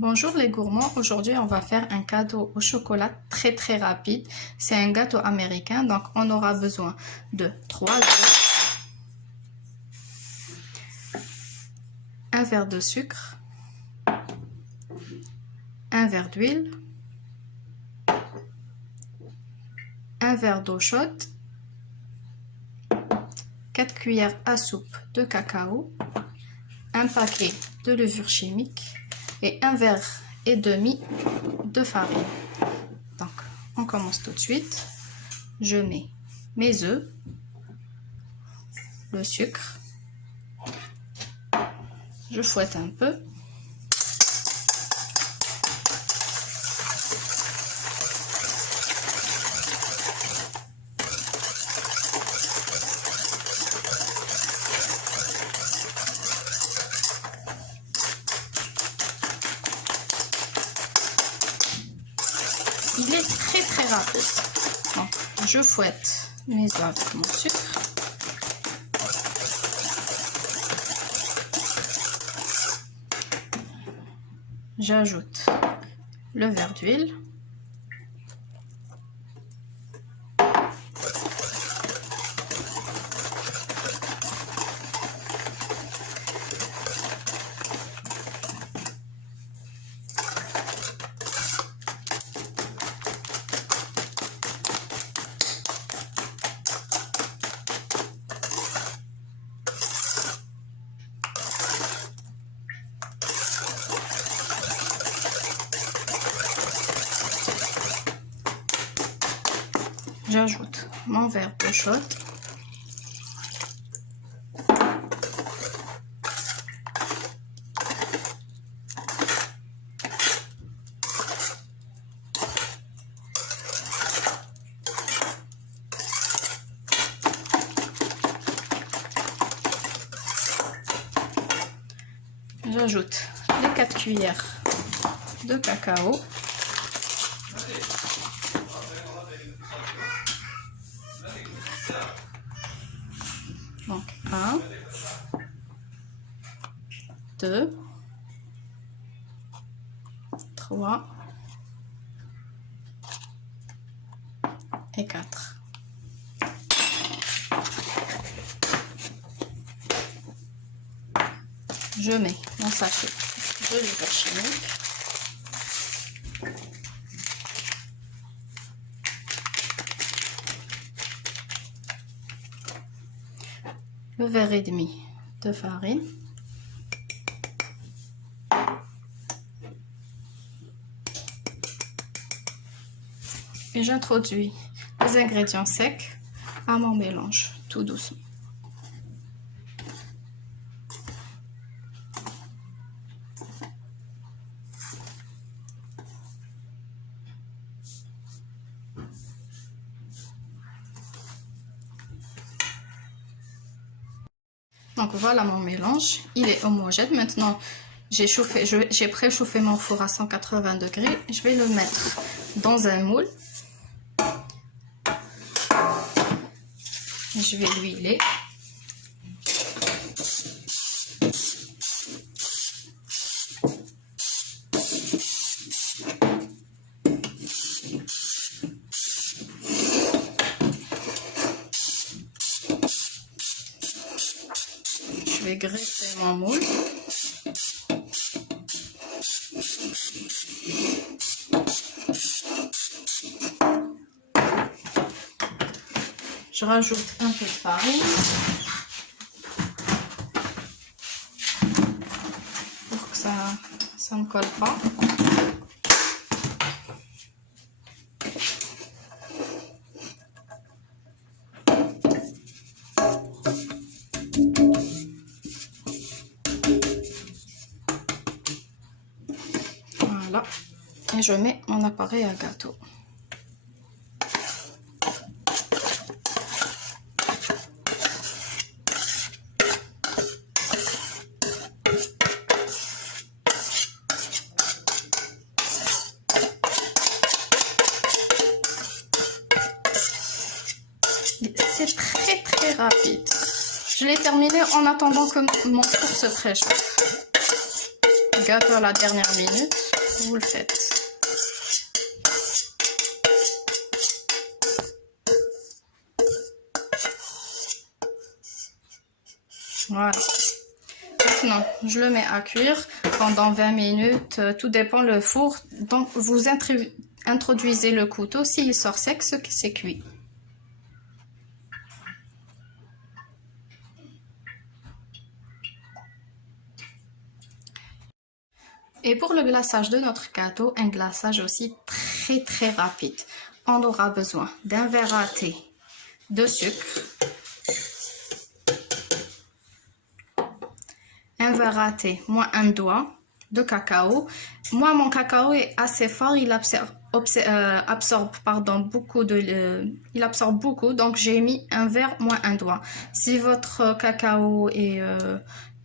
Bonjour les gourmands, aujourd'hui on va faire un gâteau au chocolat très rapide. C'est un gâteau américain, donc on aura besoin de 3 œufs, un verre de sucre, un verre d'huile, un verre d'eau chaude, 4 cuillères à soupe de cacao, un paquet de levure chimique et un verre et demi de farine. Donc on commence tout de suite. Je mets mes œufs, le sucre, je fouette un peu. Il est très rapide. Donc, je fouette mes œufs avec mon sucre. J'ajoute le verre d'huile. J'ajoute mon verre d'eau chaude. J'ajoute les 4 cuillères de cacao. Donc 1, 2, 3 et 4. Je mets mon sachet de levure chimique. Le verre et demi de farine. Et j'introduis les ingrédients secs à mon mélange tout doucement. Donc voilà mon mélange, il est homogène. Maintenant, j'ai préchauffé mon four à 180 degrés. Je vais le mettre dans un moule. Je vais l'huiler. Je vais greffer mon moule. Je rajoute un peu de farine pour que ça ne colle pas. Voilà. Et je mets mon appareil à gâteau. très rapide. Je l'ai terminé en attendant que mon four se préchauffe. Gâteau à la dernière minute, vous le faites. Voilà. Maintenant, je le mets à cuire pendant 20 minutes. Tout dépend le four. Donc, vous introduisez le couteau. S'il sort sec, c'est cuit. Et pour le glaçage de notre gâteau, un glaçage aussi très rapide. On aura besoin d'un verre à thé de sucre, un verre à thé moins un doigt de cacao. Moi, mon cacao est assez fort, il absorbe beaucoup, donc j'ai mis un verre moins un doigt. Si votre cacao est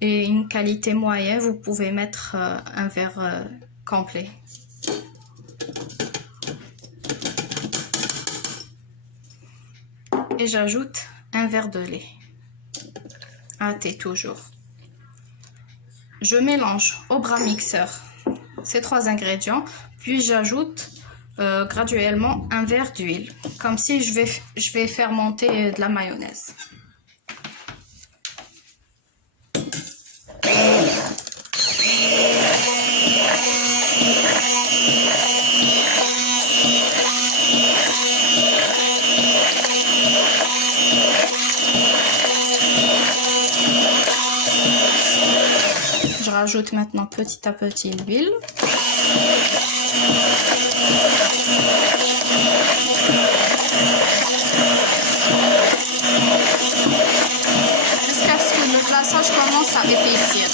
une qualité moyenne, vous pouvez mettre un verre complet. Et j'ajoute un verre de lait à thé toujours. Je mélange au bras mixeur ces 3 ingrédients, puis j'ajoute graduellement un verre d'huile, comme si je vais faire monter de la mayonnaise. Je rajoute maintenant petit à petit l'huile. Jusqu'à ce que le glaçage commence à épaissir.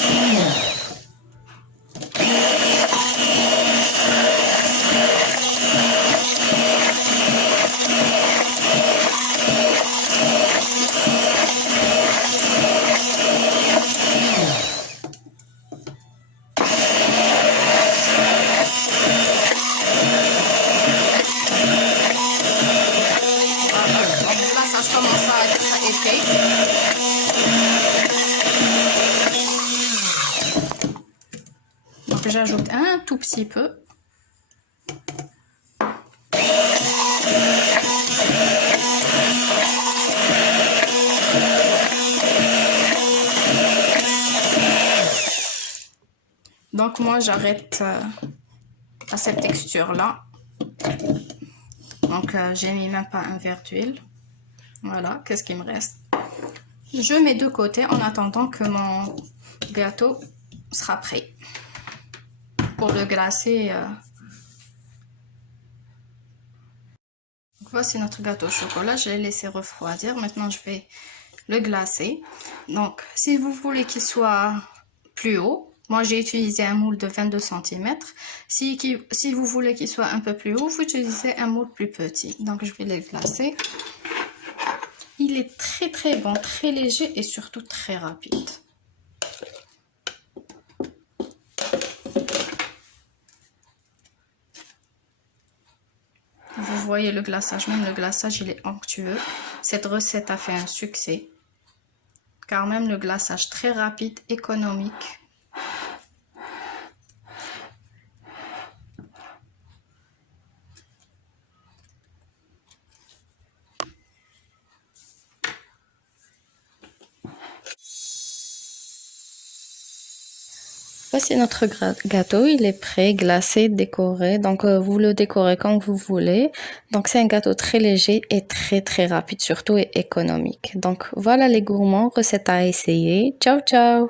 Donc j'ajoute un tout petit peu. Donc moi j'arrête à cette texture là. Donc j'ai mis même pas un verre d'huile. Voilà, qu'est-ce qu'il me reste? Je mets de côté en attendant que mon gâteau sera prêt pour le glacer. Voici notre gâteau au chocolat, je l'ai laissé refroidir. Maintenant je vais le glacer. Donc si vous voulez qu'il soit plus haut, moi j'ai utilisé un moule de 22 cm. Si vous voulez qu'il soit un peu plus haut, vous utilisez un moule plus petit. Donc je vais le glacer. Il est très bon, très léger et surtout très rapide. Vous voyez le glaçage, même le glaçage il est onctueux. Cette recette a fait un succès. Car même le glaçage très rapide, économique. Voici notre gâteau, il est prêt, glacé, décoré. Donc vous le décorez comme vous voulez. Donc c'est un gâteau très léger et très rapide surtout et économique. Donc voilà les gourmands, recette à essayer. Ciao ciao.